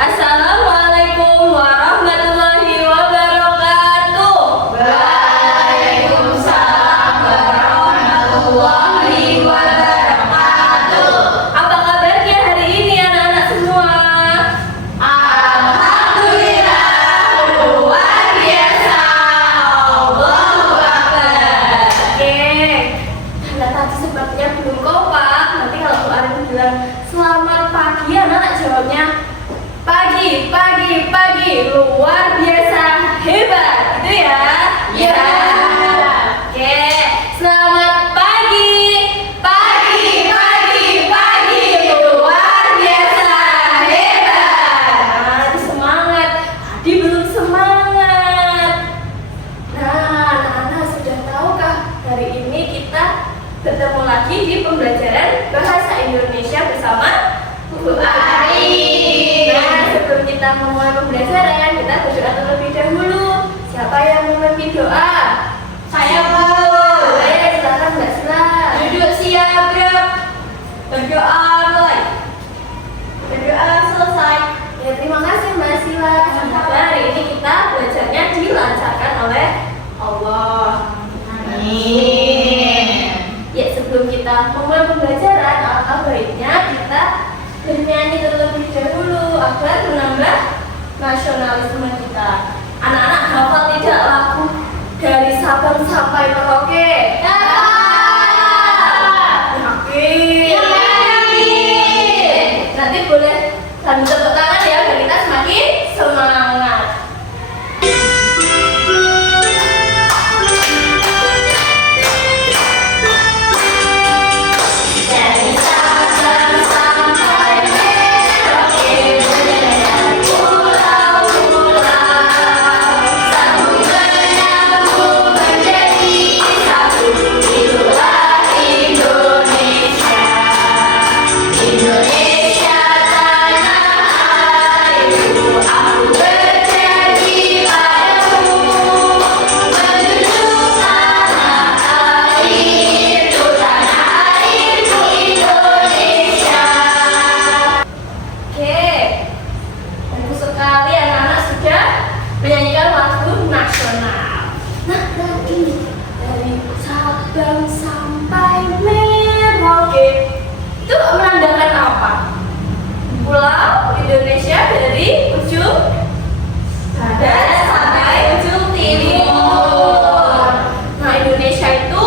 Assalamualaikum warahmatullahi wabarakatuh. Waalaikumsalam warahmatullahi wabarakatuh. Apa kabarnya hari ini anak-anak semua? Alhamdulillah, luar biasa. Allahu Akbar. Oke. Karena tadi sepertinya belum kompak. Nanti kalau Bu Arin bilang selamat pagi, anak-anak jawabnya pagi, pagi, pagi, luar biasa, hebat, gitu ya? Ya. Oke, selamat pagi, pagi, pagi, pagi, luar biasa, hebat. Nah, itu semangat. Tadi belum semangat. Nah, anak-anak sudah tahukah hari ini kita bertemu lagi di pembelajaran bahasa Indonesia bersama Bu Arin. Nah, sebelum kita memulai pembelajaran, kita berdoa terlebih dahulu. Siapa yang memimpin doa? Saya, Bu. Boleh, silakan Mbak Sila. Duduk siap, gerak. Berdoa mulai. Berdoa selesai. Ya, terima kasih Mbak Sila. Semoga hari ini kita belajarnya dilancarkan oleh Allah. Amin. Ya, sebelum kita memulai pembelajaran, alangkah baiknya kita bernyanyi terlebih dahulu agar menambah nasionalisme kita. Anak-anak hafal tidak lagu dari Sabang sampai Merauke? Yakin? Yakin. Nanti boleh sambil tepuk tangan ya, biar kita semakin semangat. Dari Sabang sampai Merauke, pulau-pulau, sambung menyambung menjadi satu. Itulah Indonesia. Indonesia tanah airku, aku berjanji padamu, menjunjung tanah airku, Indonesia. Oke, bagus sekali anak-anak sudah menyanyikan lagu nasional. Nah, dan ini dari Sabang sampai Merauke itu menandakan apa? Pulau Indonesia dari ujung barat sampai ujung timur. Nah, Indonesia itu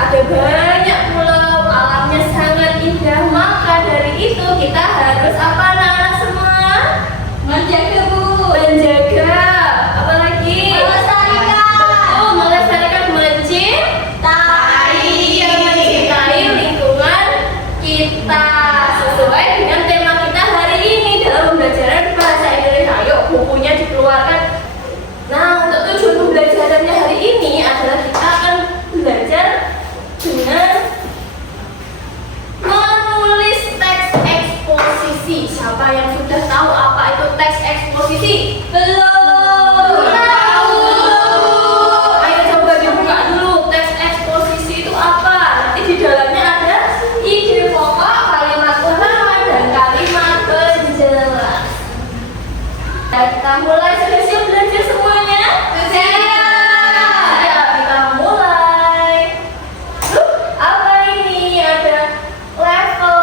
ada banyak pulau, alamnya sangat indah. Maka dari itu kita harus apa anak-anak semua? Menjaga, Bu. Menjaga. Apa lagi? Melestarikan. Betul, melestarikan, mencintai, mencintai lingkungan kita sesuai dengan tema kita hari ini dalam pembelajaran bahasa Indonesia. Ayo bukunya dikeluarkan. Nah, untuk tujuan pembelajarannya hari ini adalah kita akan belajar dengan menulis teks eksposisi. Siapa yang sudah tahu apa itu teks eksposisi? Belum tahu. Ayo coba dibuka dulu. Teks eksposisi itu apa? Nanti di dalamnya ada ide pokok, kalimat utama, dan kalimat penjelas. Nah, kita mulai. Sudah siap belajar semuanya? Siap, kita mulai. Apa ini? Ada level.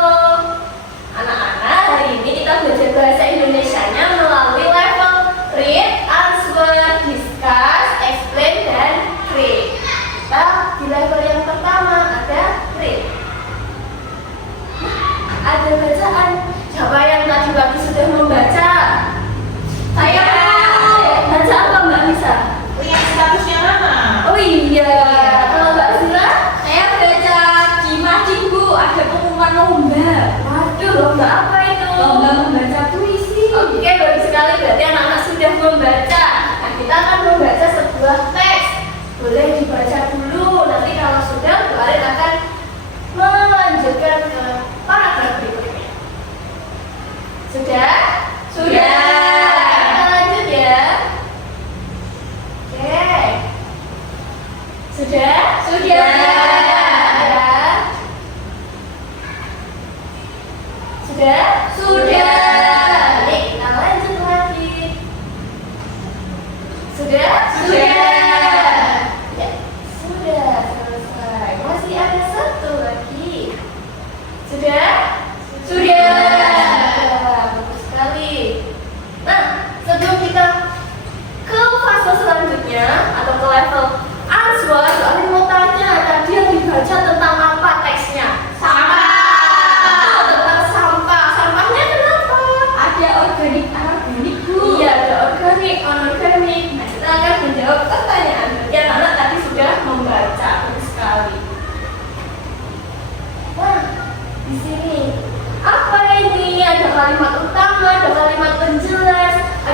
Anak-anak, hari ini kita belajar bahasa Indonesianya melalui level read, answer, discuss, explain, dan create. Kita di level yang pertama ada read. Ada bacaan. Siapa yang tadi pagi sudah membaca? Saya.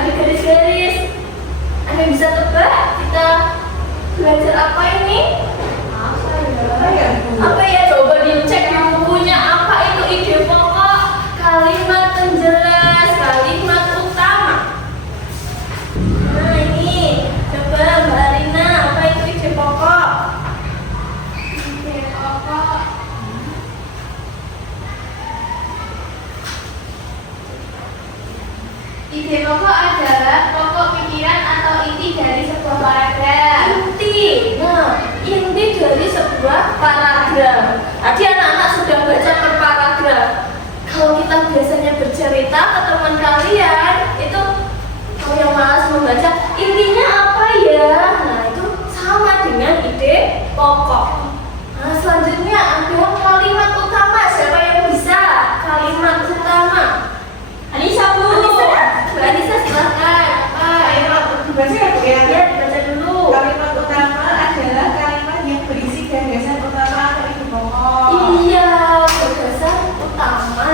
ada garis-garis. Ada yang bisa tebak kita belajar apa ini? Apa ya? Coba dicek di bukunya. Apa itu ide pokok, kalimat penjelas, kalimat utama? Nah ini, coba Mbak Arina, apa itu ide pokok? Ide pokok. Ide pokok adalah pokok pikiran atau inti dari sebuah paragraf. Inti. Nah, inti dari sebuah paragraf. Tadi anak-anak sudah baca per paragraf. Kalau kita biasanya bercerita ke teman kalian, itu kalau yang malas membaca, intinya apa ya? Nah, itu sama dengan ide pokok. Nah, selanjutnya ada kalimat utama. Siapa yang bisa? Kalimat utama. Anissa, Bu. Mbak Anissa silahkan. Dibaca ya Bu ya? Ya, dibaca dulu. Kalimat utama adalah kalimat yang berisi gagasan utama atau ide pokok. Iya, gagasan utama.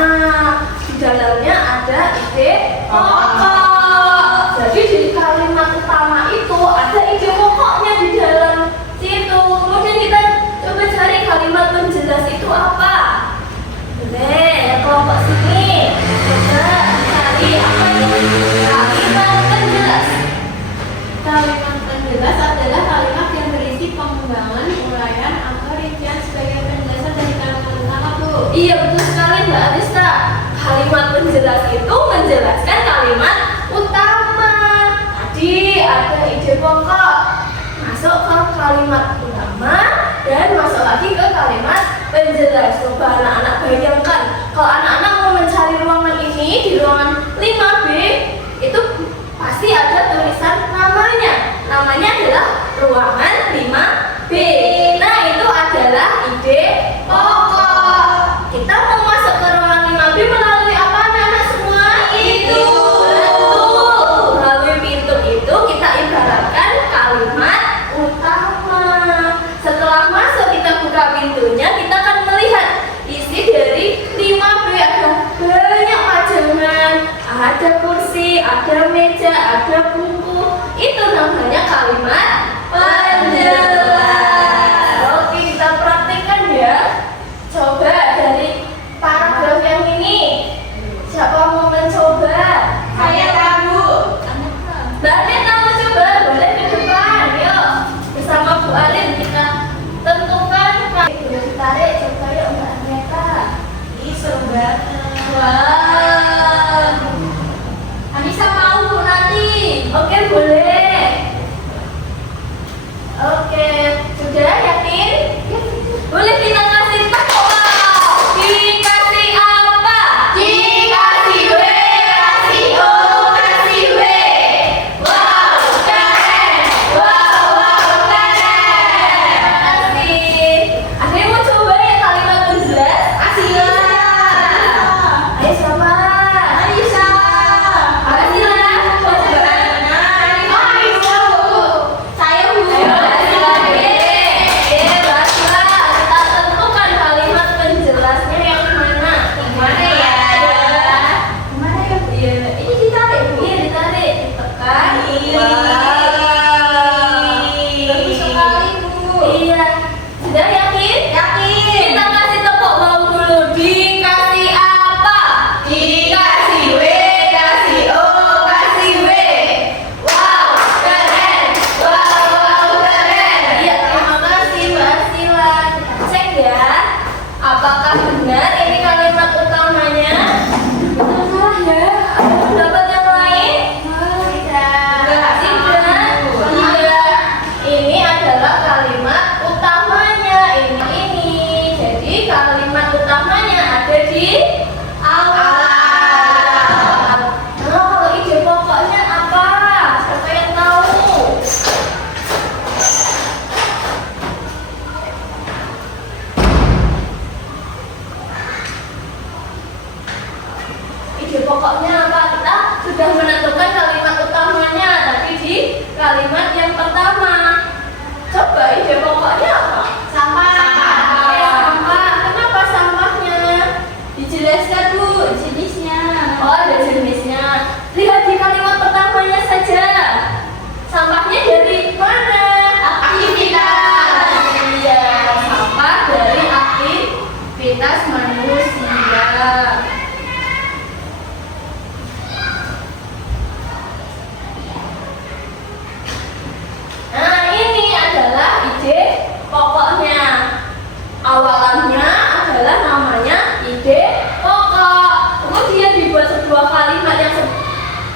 Di dalamnya ada ide pokok. Jadi di kalimat utama itu ada ide pokoknya di dalam situ. Kemudian kita coba cari kalimat penjelas itu apa. Boleh, kelompok sini. Coba cari apa itu kalimat penjelas. Kalimat penjelas adalah kalimat yang berisi pengembangan, uraian, atau rincian sebagai penjelasan dari kalimat utama, Bu. Iya betul sekali Mbak Anissa. Kalimat penjelas itu menjelaskan kalimat utama. Tadi ada ide pokok, masuk ke kalimat utama dan masuk lagi ke kalimat penjelas. Coba anak-anak bayangkan, kalau anak-anak mau mencari ruangan ini di ruangan 5B, itu pasti ada tulisan namanya. Namanya adalah ruangan 5B. Nah, itu adalah ide pokok. Kita mau masuk ke ruangan 5B melalui apa anak-anak semua? Itu. Betul. Melalui pintu itu kita ibaratkan kalimat utama. Setelah masuk kita buka pintunya, kita akan melihat isi dari 5B. Ada banyak pajangan, ada kursi, ada meja, ada buku. Itu namanya kalimat penjelas. Oke, kita praktikkan ya. Coba dari paragraf yang ini, siapa mau mencoba? Saya tahu. Mbak Aneta mau coba? Boleh ke depan, yuk. Bersama Bu Alin kita tentukan. Boleh ditarik, coba yuk Mbak Aneta. Ini seru banget. Wah. Anissa mau, Bu, nanti. Oke, boleh. Oke, coba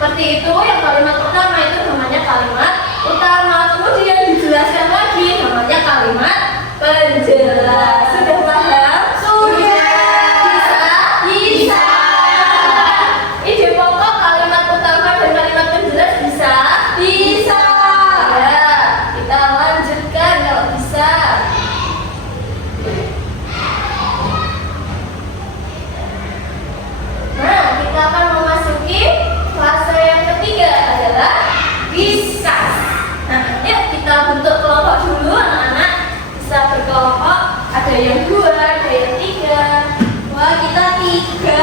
Seperti itu, yang kalimat pertama itu namanya kalimat utama. Kemudian dijelaskan lagi namanya kalimat penjelas. Sudah paham? Sudah. Bisa. Ide pokok kalimat utama dan kalimat penjelas bisa. Ya, kita lanjutkan kalau bisa. Nah, kita akan memasuki fase yang ketiga adalah diskus. Nah, yuk kita bentuk kelompok dulu anak-anak. Bisa berkelompok, ada yang 2, ada yang 3. Wah, kita 3.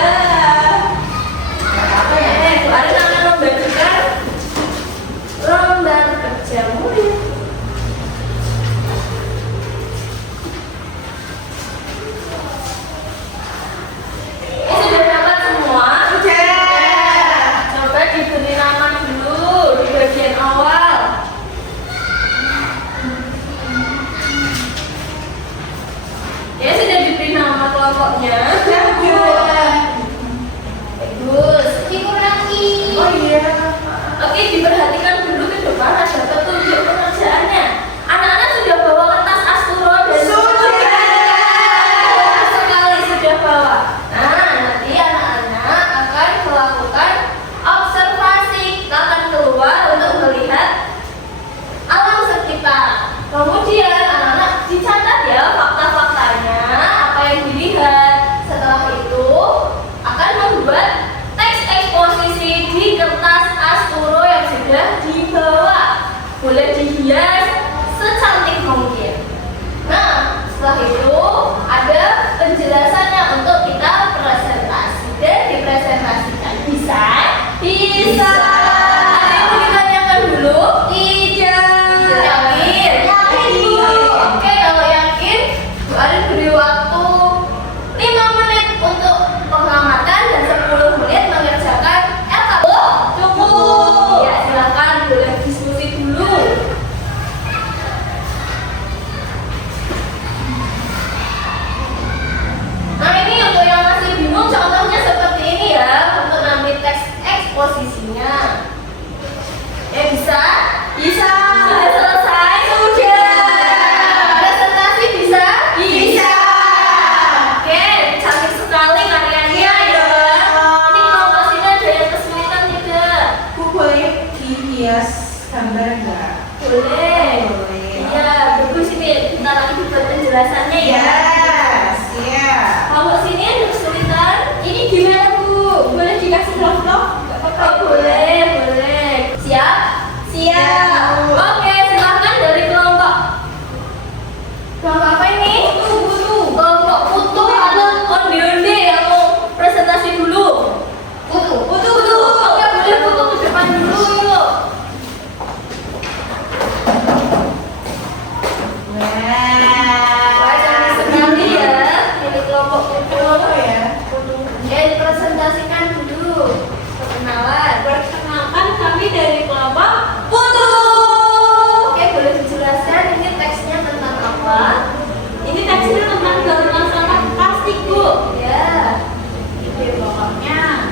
Apa ya? Hari akan membagikan lembar kerja murid. Sudah dapat semua? Coba diberi nama dulu di bagian awal. Ya, sudah diberi nama kelompoknya. Bagus. Dikurangi. Oh iya. Oke, diperhatikan dulu ke depan ada petunjuk pengerjaannya. Anak-anak sudah bawa kertas asturo dan sekali sudah bawa. Nah, nanti anak-anak akan melakukan observasi. Kita akan keluar untuk melihat alam sekitar. Kemudian anak-anak dicatat ya fakta-faktanya, apa yang dilihat. Setelah itu akan membuat teks eksposisi di kertas asturo yang sudah dibawa. Boleh dihias secantik mungkin. Nah, setelah itu ada penjelasannya untuk kita presentasi dan dipresentasikan. Bisa? Bisa. Ada yang mau ditanyakan dulu? Tidak. Yakin? Yakin, Bu. Oke, kalau yakin, Bu Arin beri waktu 5 menit untuk pengamatan dan 10 menit mengerjakan LKP. Cukup. Ya, silakan boleh diskusi dulu. Nah, ini untuk yang masih bingung contohnya seperti ini ya untuk nanti teks eksposisinya. Ya bisa? Bisa. Sudah selesai? Sudah. Presentasi bisa? Bisa. Oke, cantik sekali karyanya Iya, ya. dong. Ini kelompok sini ada yang kesulitan tidak? Bu, boleh dihias gambar enggak? Boleh. Boleh. Iya, bagus ini. Kita lagi buat penjelasannya ya. Siap. Kelompok sini ada kesulitan? Ini gimana, Bu? Boleh dikasih vlog-vlog? Enggak apa-apa. Oh, boleh, boleh. Siap? Siap. Oke, silahkan dari kelompok. Kelompok apa ini? Putu. Kelompok putu atau onde-onde yang mau presentasi dulu? Putu. Putu. Oke, boleh putu ke depan dulu yuk. Wah, cantik sekali ya. Ini kelompok putu. Apa ya? Ya, dipresentasikan dulu. Perkenalan. Perkenalkan kami dari kelompok Putu. Oke, boleh dijelaskan ini teksnya tentang apa? Ini teksnya tentang daur sampah plastik, Bu. Ya. Ide pokoknya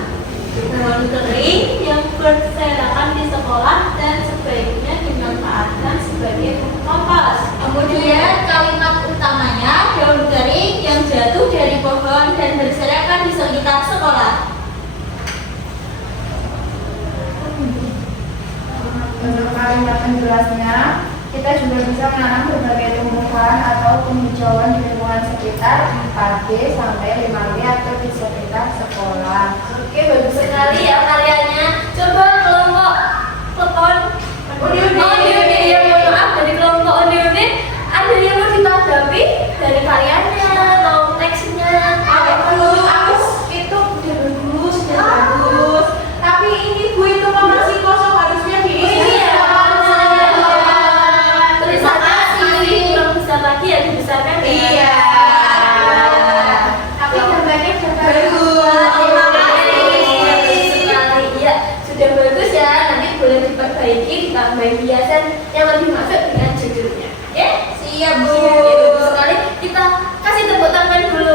daun kering yang berserakan di sekolah dan sebaiknya dimanfaatkan sebagai pupuk kompost. Kemudian kalimat utamanya daun kering yang jatuh dari pohon dan berserakan di sekitar sekolah. Untuk kalimat penjelasnya, kita juga bisa menanam berbagai tumbuhan atau penghijauan di lingkungan sekitar 4D sampai 5D atau di sekitar sekolah. Oke, bagus sekali ya karyanya. Coba kelompok onde-onde ya, mohon maaf dari kelompok onde-onde ada yang mau ditanggapi dari karyanya atau teksnya? Itu udah bagus, bagus. Tapi ini Bu itu kok masih kosong, harusnya diisi. Iya, tulisannya masih kurang besar lagi ya, dibesarkan ya. Iya. Tapi gambarnya sudah Bagus. Terima kasih. Bagus sekali. Iya, sudah bagus ya. Nanti boleh diperbaiki, ditambah hiasan yang lebih masuk dengan judulnya. Ya? Siap, Bu. Oke, bagus sekali. Kita kasih tepuk tangan dulu.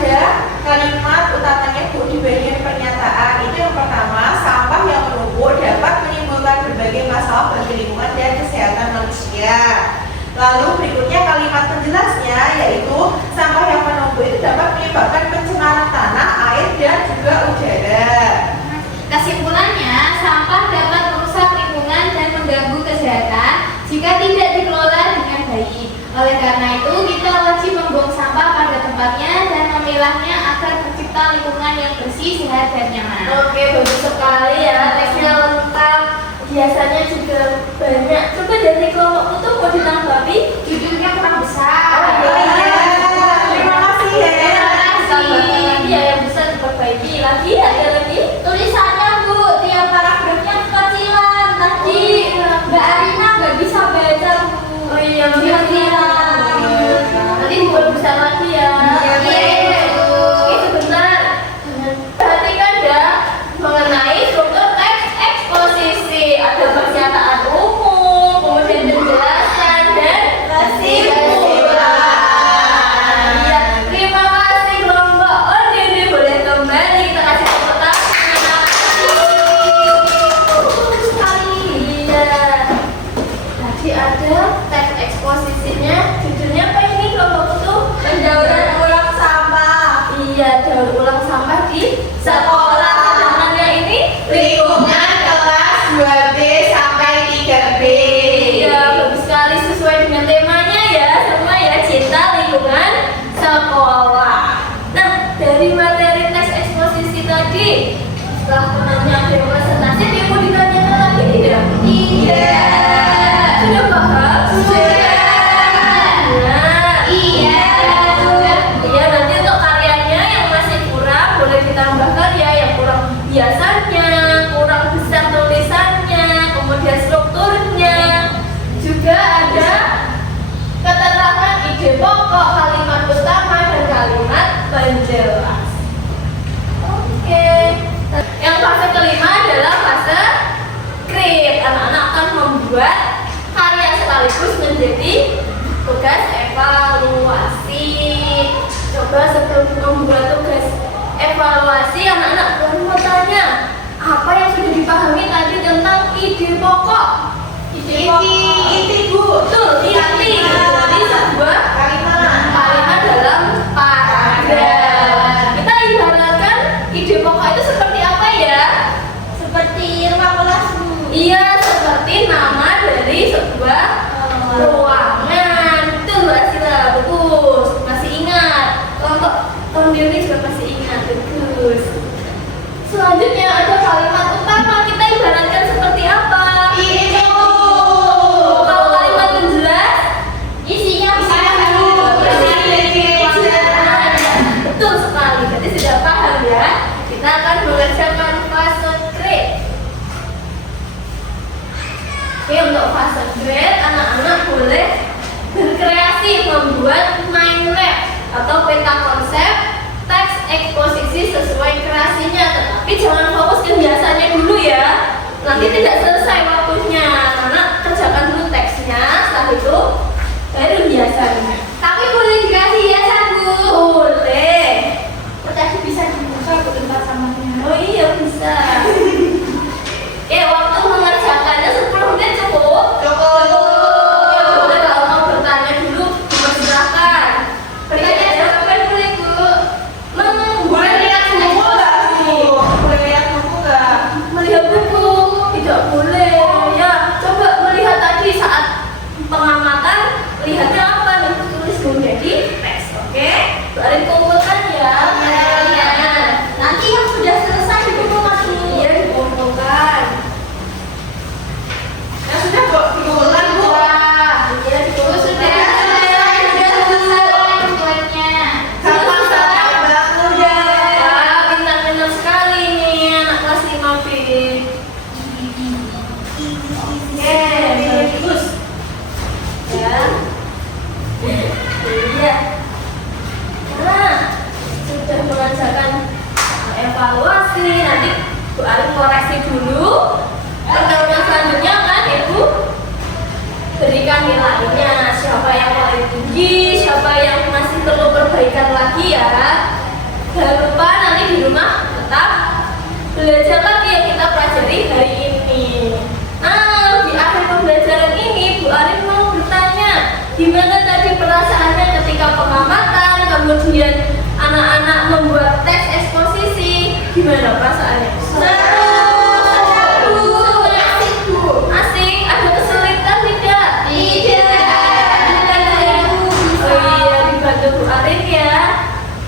ada kalimat utamanya Bu di bagian pernyataan. Itu yang pertama, sampah yang menumpuk dapat menimbulkan berbagai masalah bagi lingkungan dan kesehatan manusia. Lalu berikutnya kalimat penjelasnya, yaitu sampah yang menumpuk itu dapat menyebabkan pencemaran tanah, air, dan juga udara. Kesimpulannya, sampah dapat merusak lingkungan dan mengganggu kesehatan jika tidak dikelola dengan baik. Oleh karena itu, kita wajib membuang sampah pada tempatnya dan memilahnya agar tercipta lingkungan yang bersih, sehat, dan nyaman. Oke, bagus sekali ya. Teksnya lengkap, biasanya juga banyak. Coba dari kelompokku tuh mau ditanggapi, judulnya kurang besar. Oh iya, terima kasih ya. Iya, yang bisa diperbaiki. Lagi, ada lagi? Tulisannya Bu, tiap paragrafnya kecilan. Tadi Mbak Arina nggak bisa baca Bu. Oh iya, nanti buat besar lagi ya. Iya. Oke, sebentar. Perhatikan ya mengenai struktur teks eksposisi. Ada pernyataan umum, kemudian penjelasan dan kesimpulan. Iya, terima kasih kelompok Ondini, boleh kembali kita kasih tepuk tangan. Bagus sekali. Iya. Tadi ada teks eksposisinya, judulnya apa ini kelompokku tuh? Pendauran ulang sampah. Iya, daur ulang sampah di sekolah. Sedangkannya ini Lingkungan kelas 2B sampai 3B. Iya, bagus sekali sesuai dengan temanya ya, semua ya, cinta lingkungan sekolah. Nah, dari materi teks eksposisi tadi, setelah penanya ada presentasi, dia mau ditanyakan lagi tidak? Tidak. Sudah paham? Sudah. Nah, iya. Iya, nanti untuk karyanya yang masih kurang boleh ditambahkan ya, yang kurang biasanya, kurang besar tulisannya, kemudian strukturnya. Juga ada keterangan ide pokok, kalimat utama, dan kalimat penjelas. Oke. Yang fase kelima adalah fase create. Anak-anak akan membuat karya sekaligus menjadi tugas evaluasi. Coba sebelum membuat tugas evaluasi, anak-anak baru mau tanya, apa yang sudah dipahami tadi tentang ide pokok? Ide Bu. Betul, inti. Jadi sebuah kalimat dalam paragraf. Kita ibaratkan ide pokok itu seperti apa ya? Seperti ruang kelas. Iya, seperti nama dari sebuah ruangan. Betul, Mbak Sila, bagus. Masih ingat. Kelompok Tondil ini juga masih ingat, bagus. Selanjutnya ada kalimat utama. Kita ibaratkan seperti apa? Kalau kalimat penjelas, isinya bisa betul sekali. Berarti sudah paham ya. Kita akan mengerjakan fase create. Oke, untuk fase create, anak-anak boleh berkreasi membuat mind map atau peta konsep teks eksposisi sesuai kreasinya. Tetapi jangan fokus ke biasanya dulu ya. Nanti tidak selesai waktunya. Anak kerjakan dulu teksnya, setelah itu baru biasanya. Tapi boleh dikasih hiasan Bu? Boleh. Tadi bisa dibuka Bu tempat sampahnya. Oh iya bisa. Oke, waktu mengerjakannya 10 menit cukup? Cukup. Ya boleh, kalau mau bertanya dulu dipersilakan. Bertanya silakan boleh Bu. Boleh lihat buku nggak Bu? Boleh lihat buku nggak? Melihat buku tidak boleh ya. Coba melihat tadi saat pengamatan, lihatnya apa nih? Tulis menjadi teks, oke? Baru kumpulkan ya. Nanti yang sudah selesai dikumpulkan. Iya, dikumpulkan. Ya sudah Bu, dikumpulkan Bu. Iya, dikumpulkan. Sudah selesai buatnya. Sama-sama bangun ya. Wah, pintar-pintar sekali nih anak kelas 5B. Oke, bagus. Ya. Gimana tadi perasaannya ketika pengamatan, kemudian anak-anak membuat teks eksposisi? Gimana perasaannya? Seru, asik Bu. Asik, ada kesulitan tidak? Oh iya, dibantu Bu Arin ya.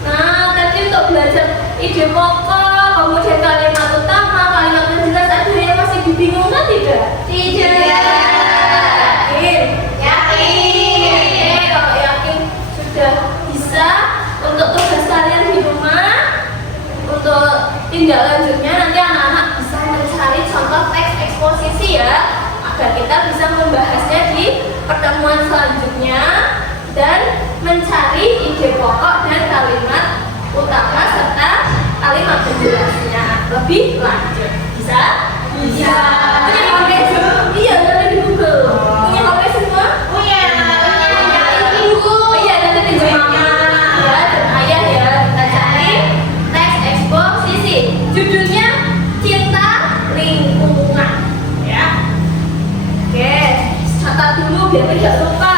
Nah, tadi untuk belajar ide pokok, kemudian kalimat utama, kalimat penjelas, ada yang masih dibingungkan tidak? Yakin? Oke, kalau yakin sudah bisa untuk tugas kalian di rumah. Untuk tindak lanjutnya nanti anak-anak bisa mencari contoh teks eksposisi ya, agar kita bisa membahasnya di pertemuan selanjutnya dan mencari ide pokok dan kalimat utama serta kalimat penjelasnya lebih lanjut. Bisa? Bisa. Punya HP? Iya, nanti di Google. Punya HP semua? Punya. Ibu. Oh iya, nanti pinjam mama ya dan ayah ya. Kita cari teks eksposisi. Judulnya Cinta Lingkungan. Ya. Oke, catat dulu biar tidak lupa.